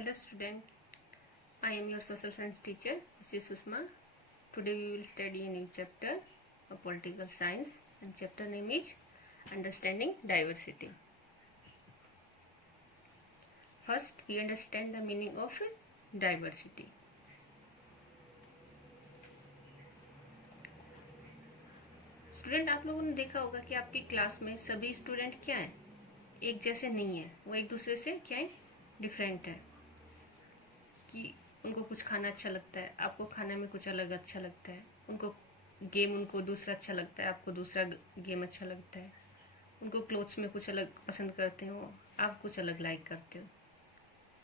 Hello student, I am your social science teacher. This is Susma. Today we will study a new chapter of political science and chapter name is Understanding Diversity. First we understand the meaning of diversity. Student आप लोगों ने देखा होगा कि आपकी class में सभी student क्या हैं, एक जैसे नहीं है, वो एक दूसरे से क्या है, डिफरेंट है। कि उनको कुछ खाना अच्छा लगता है, आपको खाने में कुछ अलग अच्छा लगता है, उनको गेम उनको दूसरा अच्छा लगता है, आपको दूसरा गेम अच्छा लगता है, उनको क्लोथ्स में कुछ अलग पसंद करते हो, आप कुछ अलग लाइक करते हो।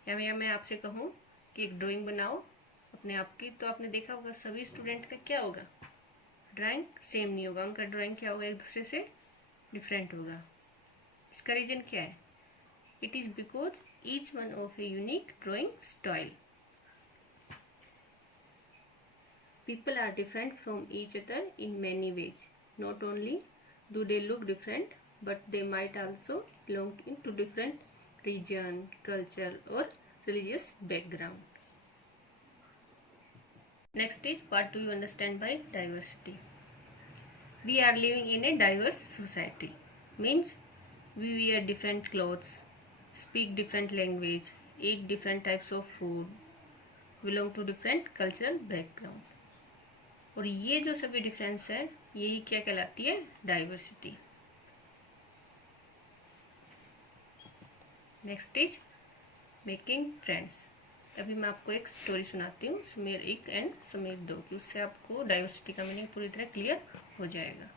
या मैं आपसे कहूँ कि एक ड्राइंग बनाओ अपने आप की, तो आपने देखा होगा सभी स्टूडेंट का क्या होगा, ड्राइंग सेम नहीं होगा, उनका ड्राइंग क्या होगा, एक दूसरे से डिफरेंट होगा। इसका रीजन क्या है? It is because each one of a unique drawing style. People are different from each other in many ways. Not only do they look different, but they might also belong to different region, culture or religious background. Next is, what do you understand by diversity? We are living in a diverse society. Means we wear different clothes, speak different language, eat different types of food, belong to different cultural background. और ये जो सभी difference है, यही क्या कहलाती है, diversity. Next is making friends. अभी मैं आपको एक स्टोरी सुनाती हूँ, समीर 1 एंड समीर 2 की. उससे आपको डाइवर्सिटी का मीनिंग पूरी तरह क्लियर हो जाएगा.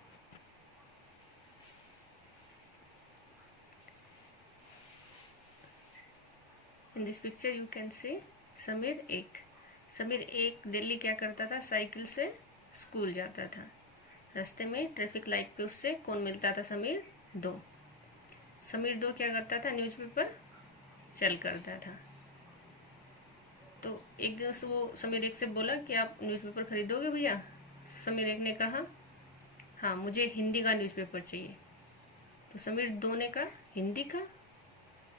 In this picture you can say Sameer 1. Sameer 1 daily क्या करता था, साइकिल से स्कूल जाता था. रास्ते में ट्रैफिक लाइट पे उससे कौन मिलता था, समीर 2. समीर 2 क्या करता था, न्यूज़पेपर सेल करता था. तो एक दिन से वो समीर 1 से बोला कि आप न्यूज़पेपर खरीदोगे भैया. समीर 1 ने कहा हाँ, मुझे हिंदी का न्यूज़पेपर चाहिए. तो समीर 2 ने कहा हिंदी का,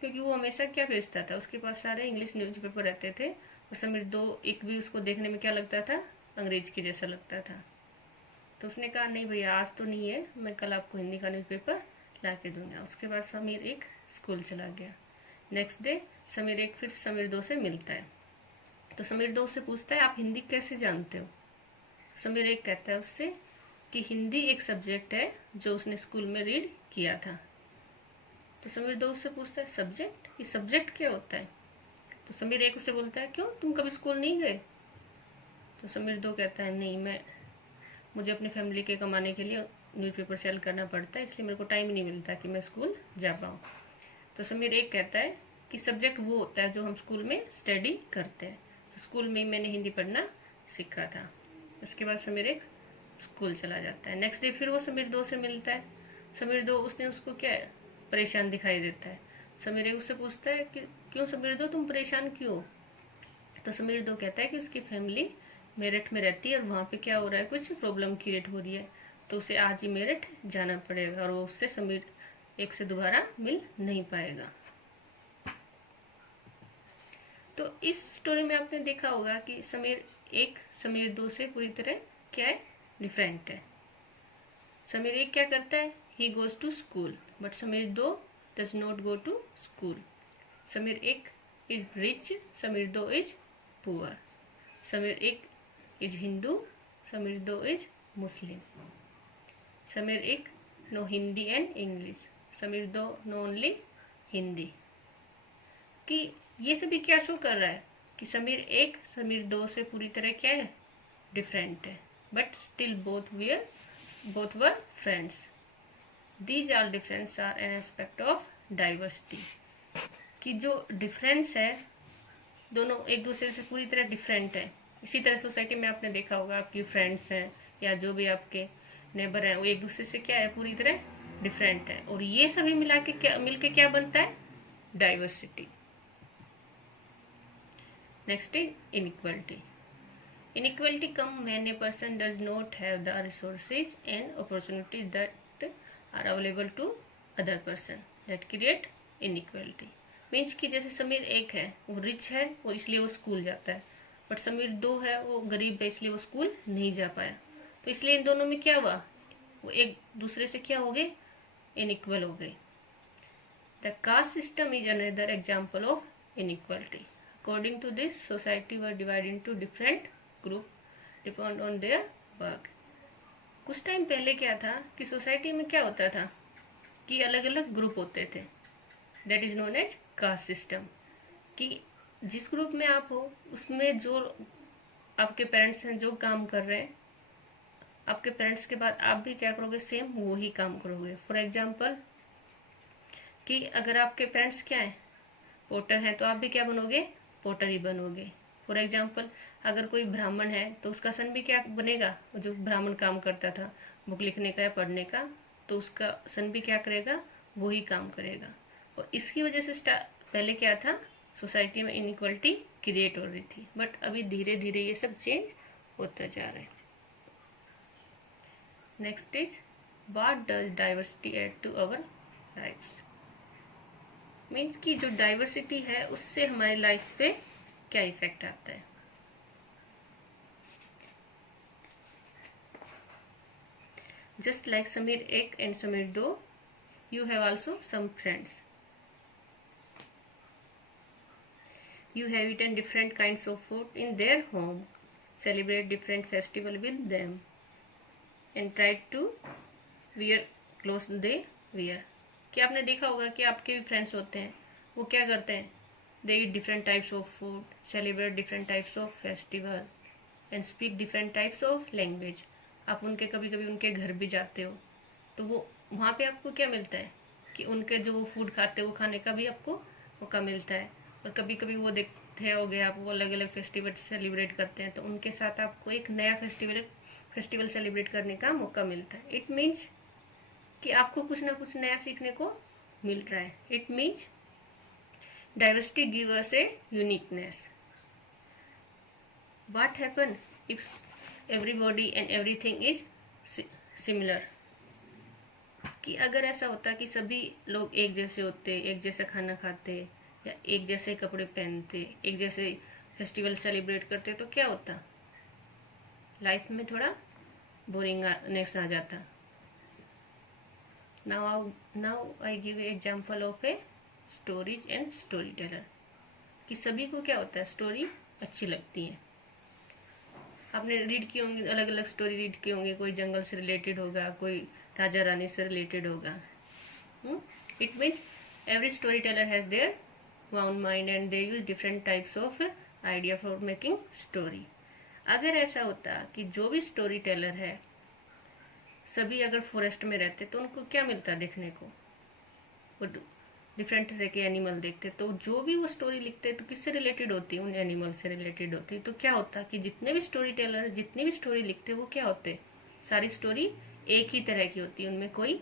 क्योंकि वो हमेशा क्या भेजता था, उसके पास सारे इंग्लिश न्यूज़पेपर रहते थे. और समीर 2 एक भी उसको देखने में क्या लगता था, अंग्रेज के जैसा लगता था. तो उसने कहा नहीं भैया, आज तो नहीं है, मैं कल आपको हिंदी का न्यूज़पेपर ला के दूंगा. उसके बाद समीर 1 स्कूल चला गया. नेक्स्ट डे समीर 1 फिर समीर 2 से मिलता है. तो समीर 2 से पूछता है आप हिंदी कैसे जानते हो. तो समीर 1 कहता है उससे कि हिंदी एक सब्जेक्ट है जो उसने स्कूल में रीड किया था. तो समीर 2 उससे पूछता है सब्जेक्ट, ये सब्जेक्ट क्या होता है. तो समीर 1 उससे बोलता है क्यों, तुम कभी स्कूल नहीं गए. तो समीर 2 कहता है नहीं, मुझे अपनी फैमिली के कमाने के लिए न्यूज़पेपर सेल करना पड़ता है, इसलिए मेरे को टाइम ही नहीं मिलता कि मैं स्कूल जा पाऊँ. तो समीर 1 कहता है कि सब्जेक्ट वो होता है जो हम स्कूल में स्टडी करते हैं. तो स्कूल में मैंने हिंदी पढ़ना सीखा था. उसके बाद समीर 1 स्कूल चला जाता है. नेक्स्ट डे फिर वो समीर 2 से मिलता है. समीर 2 उसने उसको क्या है, परेशान दिखाई देता है. समीर 1 उससे पूछता है कि क्यों समीर 2, तुम परेशान क्यों. तो समीर 2 कहता है कि उसकी फैमिली मेरठ में रहती है और वहाँ पे क्या हो रहा है, कुछ प्रॉब्लम क्रिएट हो रही है, तो उसे आज ही मेरठ जाना पड़ेगा और वो उससे समीर 1 से दोबारा मिल नहीं पाएगा. तो इस स्टोरी में आपने देखा होगा कि समीर 1 समीर 2 से पूरी तरह क्या है, डिफरेंट है. समीर 1 क्या करता है, he goes to school, but Sameer 2 does not go to school. Sameer 1 is rich, Sameer 2 is poor. Sameer 1 is Hindu, Sameer 2 is Muslim. Sameer 1 know Hindi and English, Sameer 2 know only Hindi. कि ये सभी क्या शो कर रहा है कि समीर 1 समीर 2 से पूरी तरह क्या है, डिफरेंट है, but still both were friends. These are difference are an aspect of diversity. कि जो डिफरेंस है, दोनों एक दूसरे से पूरी तरह डिफरेंट है. इसी तरह सोसाइटी में आपने देखा होगा, आपकी फ्रेंड्स हैं या जो भी आपके नेबर हैं, वो एक दूसरे से क्या है, पूरी तरह डिफरेंट है. और ये सभी मिलके क्या बनता है, diversity. Next is inequality. Inequality come when a person does not have the resources and opportunities that are available to other person, that create inequality. Means कि जैसे समीर 1 है, वो रिच है और इसलिए वो स्कूल जाता है, बट समीर 2 है, वो गरीब है, इसलिए वो स्कूल नहीं जा पाया। तो इसलिए इन दोनों में क्या हुआ, वो एक दूसरे से क्या हो गए, इनइक्वल हो गए। The caste system is another example of inequality. According to this society were divide into different group depend on their work. कुछ टाइम पहले क्या था कि सोसाइटी में क्या होता था कि अलग अलग ग्रुप होते थे, that is known as caste system. कि जिस ग्रुप में आप हो उसमें जो आपके पेरेंट्स हैं जो काम कर रहे हैं, आपके पेरेंट्स के बाद आप भी क्या करोगे, सेम वो ही काम करोगे। फॉर एग्जाम्पल कि अगर आपके पेरेंट्स क्या है, पोटर हैं, तो आप भी क्या बनोगे, पोटर ही बनोगे। फॉर एग्जाम्पल अगर कोई ब्राह्मण है तो उसका सन भी क्या बनेगा, जो ब्राह्मण काम करता था बुक लिखने का या पढ़ने का, तो उसका सन भी क्या करेगा, वो ही काम करेगा। और इसकी वजह से पहले क्या था, सोसाइटी में इनइक्वालिटी क्रिएट हो रही थी, बट अभी धीरे धीरे ये सब चेंज होता जा रहा है। Next is what does diversity add to our lifes. Means कि जो डाइवर्सिटी है उससे हमारी लाइफ पे क्या इफेक्ट आता है। Just like Sameer 1 and Sameer 2, you have also some friends. You have eaten different kinds of food in their home, celebrate different festival with them, and try to wear clothes they wear. क्या आपने देखा होगा कि आपके भी friends होते हैं, वो क्या करते हैं, they eat different types of food, celebrate different types of festival, and speak different types of language. आप उनके कभी कभी उनके घर भी जाते हो, तो वो वहाँ पे आपको क्या मिलता है कि उनके जो वो फूड खाते हैं वो खाने का भी आपको मौका मिलता है। और कभी कभी वो देखते होगे आप, वो अलग अलग फेस्टिवल सेलिब्रेट करते हैं, तो उनके साथ आपको एक नया फेस्टिवल सेलिब्रेट करने का मौका मिलता है। इट मीन्स कि आपको कुछ ना कुछ नया सीखने को मिल रहा है। It means diversity give us A uniqueness. What happen if everybody and everything is similar. कि अगर ऐसा होता कि सभी लोग एक जैसे होते, एक जैसा खाना खाते, या एक जैसे कपड़े पहनते, एक जैसे फेस्टिवल सेलिब्रेट करते, तो क्या होता, लाइफ में थोड़ा बोरिंगनेस आ जाता। Now I give example of A stories and story teller. कि सभी को क्या होता है, स्टोरी अच्छी लगती है। आपने रीड किए होंगे, अलग अलग स्टोरी रीड किए होंगे, कोई जंगल से रिलेटेड होगा, कोई राजा रानी से रिलेटेड होगा। It means every story teller has their wound mind and they use different types of idea for making story. अगर ऐसा होता कि जो भी स्टोरी टेलर है, सभी अगर फॉरेस्ट में रहते तो उनको क्या मिलता देखने को, वो डिफरेंट तरह के एनिमल देखते, तो जो भी वो स्टोरी लिखते तो किससे रिलेटेड होती, उन एनिमल से रिलेटेड होती। तो क्या होता कि जितने भी स्टोरी टेलर जितनी भी स्टोरी लिखते वो क्या होते, सारी स्टोरी एक ही तरह की होती, उनमें कोई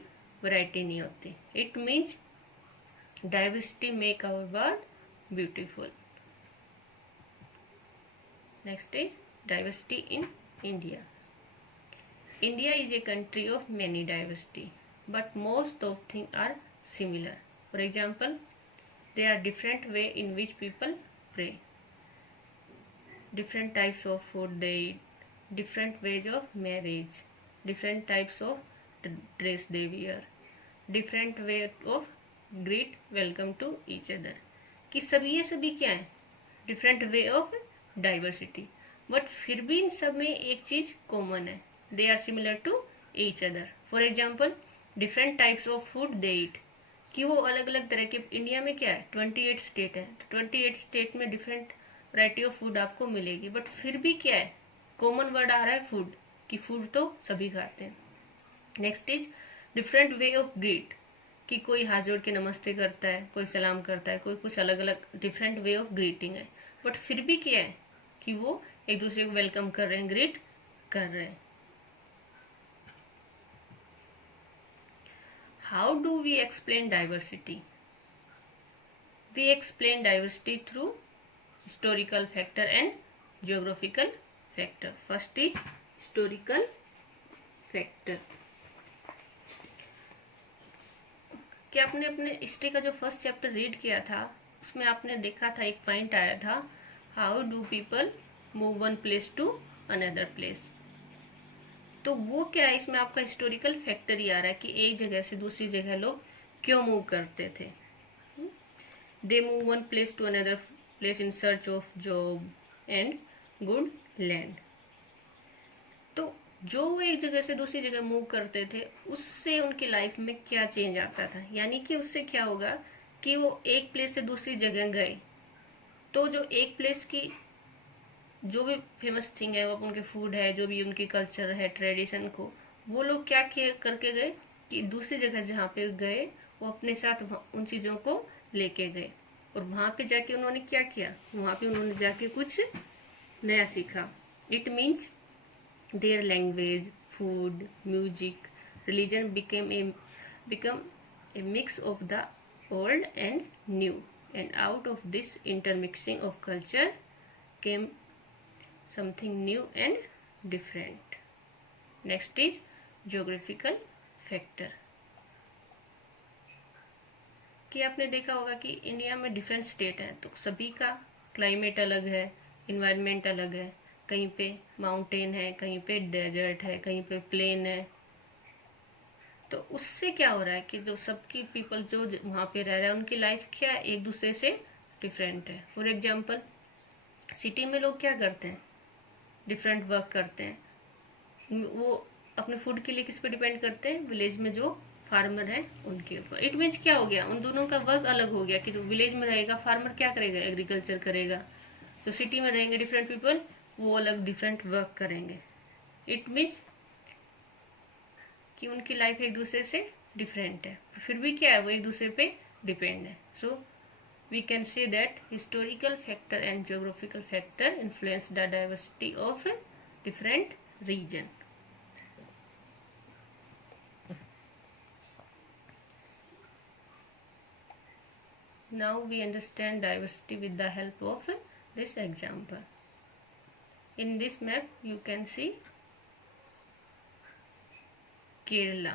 वैरायटी नहीं होती। It means diversity make our world beautiful. Next is diversity in India. India is a country of many diversity, but most of thing are similar. For example, there are different way in which people pray, different types of food they eat, different ways of marriage, different types of dress they wear, different way of greet welcome to each other. कि सभी ये सभी क्या है, different way of diversity, but फिर भी इन सब में एक चीज कॉमन है, they are similar to each other. For example, different types of food they eat, कि वो अलग अलग तरह के, इंडिया में क्या है 28 स्टेट है, तो 28 स्टेट में डिफरेंट वैरायटी ऑफ फूड आपको मिलेगी, बट फिर भी क्या है, कॉमन वर्ड आ रहा है फूड, कि फूड तो सभी खाते हैं. Next is different way of greet, कि कोई हाथ जोड़ के नमस्ते करता है, कोई सलाम करता है, कोई कुछ अलग अलग डिफरेंट वे ऑफ ग्रीटिंग है, बट फिर भी क्या है कि वो एक दूसरे को वेलकम कर रहे हैं, ग्रीट कर रहे हैं. How do we explain diversity? We explain diversity through historical factor and geographical factor. First is historical factor. क्या आपने अपने हिस्ट्री का जो फर्स्ट चैप्टर रीड किया था उसमें आपने देखा था, एक पॉइंट आया था, how do people move one place to another place. तो वो क्या है, इसमें आपका हिस्टोरिकल फैक्टर ही आ रहा है कि एक जगह से दूसरी जगह लोग क्यों मूव करते थे। They move one place to another place in search of job and good land. तो जो वो एक जगह से दूसरी जगह मूव करते थे, उससे उनकी लाइफ में क्या चेंज आता था, यानी कि उससे क्या होगा कि वो एक प्लेस से दूसरी जगह गए, तो जो एक प्लेस की जो भी फेमस थिंग है, वो उनके फूड है, जो भी उनकी कल्चर है, ट्रेडिशन को, वो लोग क्या करके गए कि दूसरी जगह जहाँ पे गए वो अपने साथ उन चीज़ों को लेके गए, और वहाँ पे जाके उन्होंने क्या किया, वहाँ पे उन्होंने जाके कुछ नया सीखा। It means their language, food, music, religion became a mix of the old and new, and out of this intermixing of culture came something new and different. Next is geographical factor। कि आपने देखा होगा कि India में different state है, तो सभी का क्लाइमेट अलग है, इन्वायरमेंट अलग है, कहीं पे माउंटेन है, कहीं पे डेजर्ट है, कहीं पे प्लेन है। तो उससे क्या हो रहा है कि जो सबकी पीपल जो वहाँ पे रह रहा है, उनकी लाइफ क्या एक दूसरे से डिफरेंट है। फॉर एग्जांपल, सिटी में लोग क्या करते हैं, डिफरेंट वर्क करते हैं, वो अपने फूड के लिए किस पे डिपेंड करते हैं, विलेज में जो फार्मर है उनके ऊपर। इट मीन्स क्या हो गया, उन दोनों का वर्क अलग हो गया कि जो विलेज में रहेगा फार्मर क्या करेगा, एग्रीकल्चर करेगा, जो सिटी में रहेंगे डिफरेंट पीपल वो अलग डिफरेंट वर्क करेंगे। इट मीन्स कि उनकी लाइफ एक दूसरे से डिफरेंट है, फिर भी क्या है, वो एक दूसरे पे डिपेंड है। So we can say that historical factor and geographical factor influence the diversity of different region. Now we understand diversity with the help of this example. In this map you can see Kerala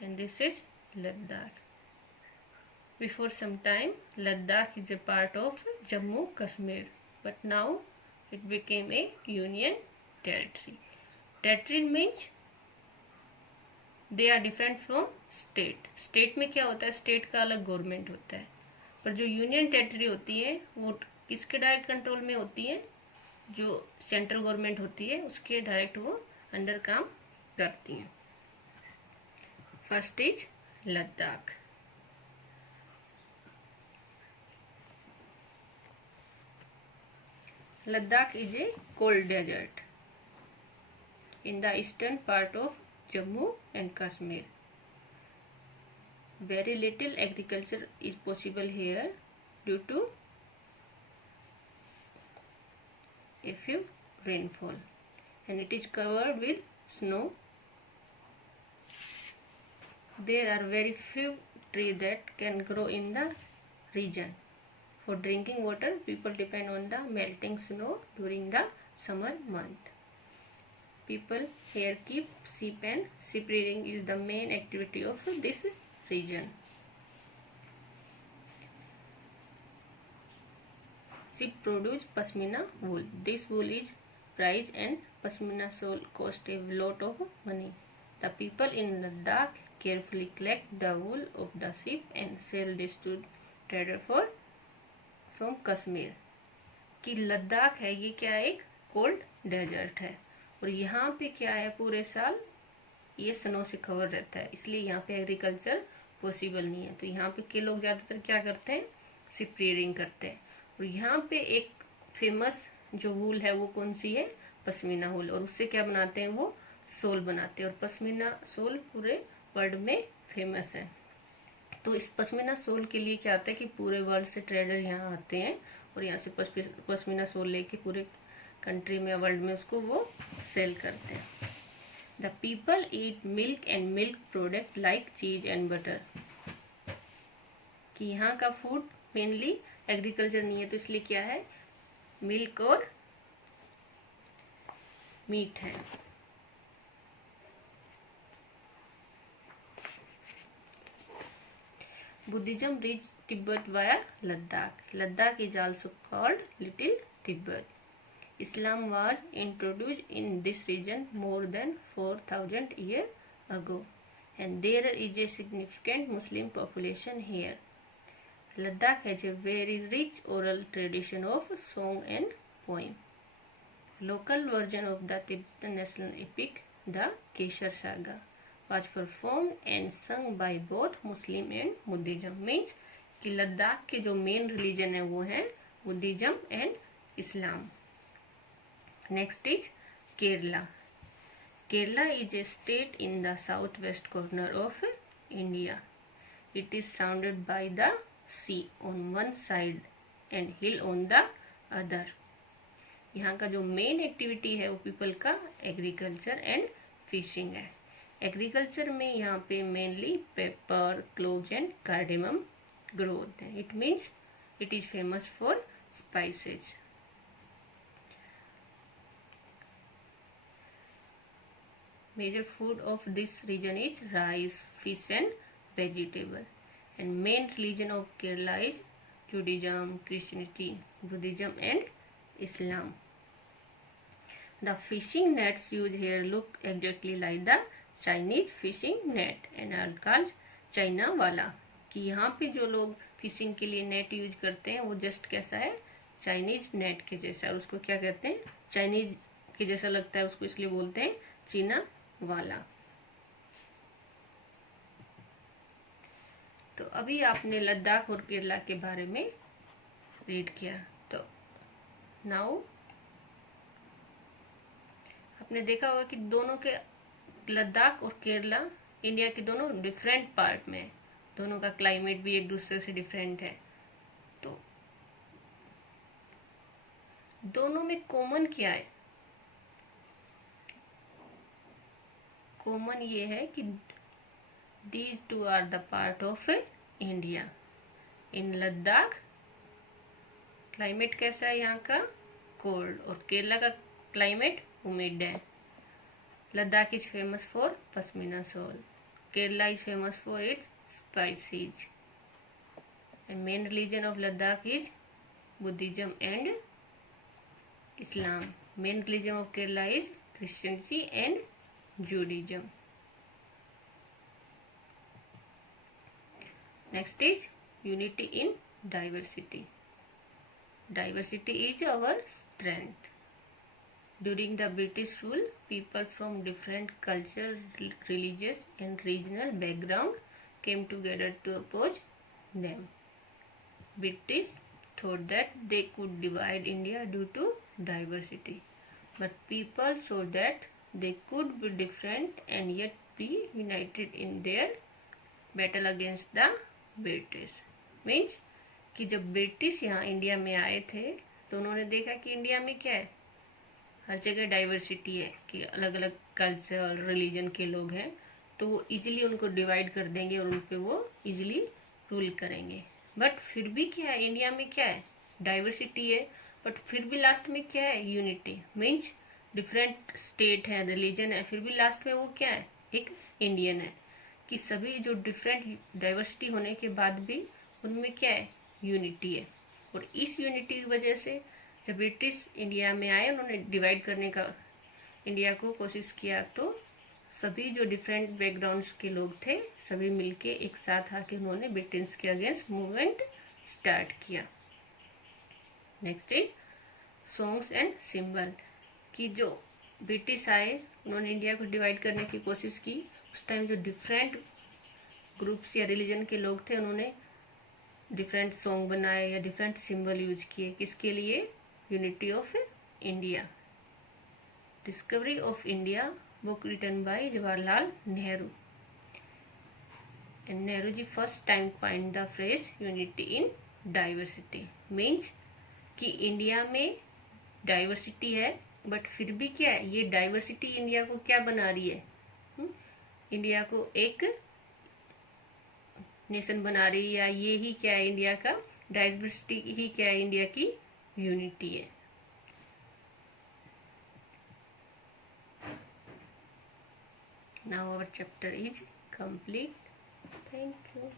and this is Ladakh. Before some time Ladakh is a part of Jammu Kashmir, but now it became a union territory. Territory means they are different from state. State में क्या होता है, state का अलग government होता है, पर जो यूनियन टेरिटरी होती है वो किसके डायरेक्ट कंट्रोल में होती है, जो सेंट्रल गवर्नमेंट होती है उसके डायरेक्ट वो अंडर काम करती हैं। First is Ladakh. Ladakh is a cold desert in the eastern part of Jammu and Kashmir. Very little agriculture is possible here due to a few rainfall, and it is covered with snow. There are very few trees that can grow in the region. For drinking water, people depend on the melting snow during the summer month. People here keep sheep, and sheep rearing is the main activity of this region. Sheep produce pashmina wool. This wool is prized and pashmina wool cost a lot of money. The people in Ladakh carefully collect the wool of the sheep and sell this to trader from Kashmir. कि लद्दाख है ये क्या, एक cold desert है, और यहाँ पे क्या है, पूरे साल ये स्नो से कवर रहता है, इसलिए यहाँ पे एग्रीकल्चर पॉसिबल नहीं है। तो यहाँ पे के लोग ज़्यादातर क्या करते हैं, शिप रियरिंग करते हैं। और यहाँ पे एक फेमस जो वूल है वो कौन सी है, पश्मीना वूल, और उससे क्या बनाते हैं, वो सोल बनाते हैं, और पश्मीना सोल पूरे वर्ल्ड में फेमस है। तो इस पश्मीना सोल के लिए क्या होता है कि पूरे वर्ल्ड से ट्रेडर यहाँ आते हैं और यहाँ से पश्मीना सोल लेके पूरे कंट्री में, वर्ल्ड में उसको वो सेल करते हैं। The people eat milk and milk product like चीज एंड बटर। कि यहाँ का फूड मेनली एग्रीकल्चर नहीं है, तो इसलिए क्या है, मिल्क और मीट है। Buddhism reached Tibet via Ladakh. Ladakh is also called Little Tibet. Islam was introduced in this region more than 4,000 years ago, and there is a significant Muslim population here. Ladakh has a very rich oral tradition of song and poem. Local version of the Tibetan national epic, the Kesar Saga, was performed and sung by both Muslim and Buddhism. Means कि लद्दाख के जो main religion है वो है Buddhism and Islam. Next is Kerala. Kerala is a state in the southwest corner of India. It is surrounded by the sea on one side and hill on the other. यहाँ का जो main activity है वो people का agriculture and fishing है. Agriculture में यहाँ पे mainly paper, cloves and cardamom grow होते हैं. It means it is famous for spices. Major food of this region is rice, fish and vegetable. And main religion of Kerala is Judaism, Christianity, Buddhism and Islam. The fishing nets used here look exactly like the Chinese fishing net and are called China wala. कि यहाँ पे जो लोग fishing के लिए net use करते हैं वो जस्ट कैसा है, चाइनीज नेट के जैसा. उसको क्या कहते हैं, चाइनीज के जैसा लगता है उसको, इसलिए बोलते हैं चीना वाला. तो अभी आपने लद्दाख और केरला के बारे में रीड किया. तो नाउ आपने देखा होगा कि दोनों के, लद्दाख और केरला इंडिया के दोनों डिफरेंट पार्ट में है. दोनों का क्लाइमेट भी एक दूसरे से डिफरेंट है. तो दोनों में कॉमन क्या है? कॉमन ये है कि these two are the part of India. In Ladakh climate कैसा है यहाँ का, कोल्ड, और केरला का क्लाइमेट humid है. Ladakh is famous for pashmina shawl. Kerala is famous for its spices. And main religion of Ladakh is Buddhism and Islam. Main religion of Kerala is Christianity and Judaism. Next is unity in diversity. Diversity is our strength. During the British rule, people from different culture, religious and regional background came together to oppose them. British thought that they could divide India due to diversity, but people saw that they could be different and yet be united in their battle against the British. Means कि जब British यहाँ India में आए थे तो उन्होंने देखा कि इंडिया में क्या है, हर जगह डाइवर्सिटी है, कि अलग अलग कल्चर और रिलीजन के लोग हैं, तो वो इजीली उनको डिवाइड कर देंगे और उन पे वो इजीली रूल करेंगे. बट फिर भी क्या है, इंडिया में क्या है, डाइवर्सिटी है, बट फिर भी लास्ट में क्या है, यूनिटी. मीन्स डिफरेंट स्टेट है, रिलीजन है, फिर भी लास्ट में वो क्या है, एक इंडियन है. कि सभी जो डिफरेंट डाइवर्सिटी होने के बाद भी उनमें क्या है, यूनिटी है. और इस यूनिटी की वजह से जब ब्रिटिश इंडिया में आए, उन्होंने डिवाइड करने का इंडिया को कोशिश किया, तो सभी जो डिफरेंट बैकग्राउंड्स के लोग थे सभी मिलके एक साथ आके उन्होंने ब्रिटिश के अगेंस्ट मूवमेंट स्टार्ट किया. Next is songs and symbol. कि जो ब्रिटिश आए उन्होंने इंडिया को डिवाइड करने की कोशिश की. उस टाइम जो डिफरेंट ग्रुप्स या रिलीजन के लोग थे उन्होंने डिफरेंट सॉन्ग बनाए या डिफरेंट सिंबल यूज किए. किसके लिए, unity of India. Discovery of India book written by Jawaharlal Nehru. And Nehru ji first time coined the phrase unity in diversity. Means कि इंडिया में डाइवर्सिटी है बट फिर भी क्या है, ये डाइवर्सिटी इंडिया को क्या बना रही है, इंडिया को एक नेशन बना रही है. या ये ही क्या है, इंडिया का डाइवर्सिटी ही क्या है, इंडिया की यूनिटी है. Now our chapter is complete. Thank you.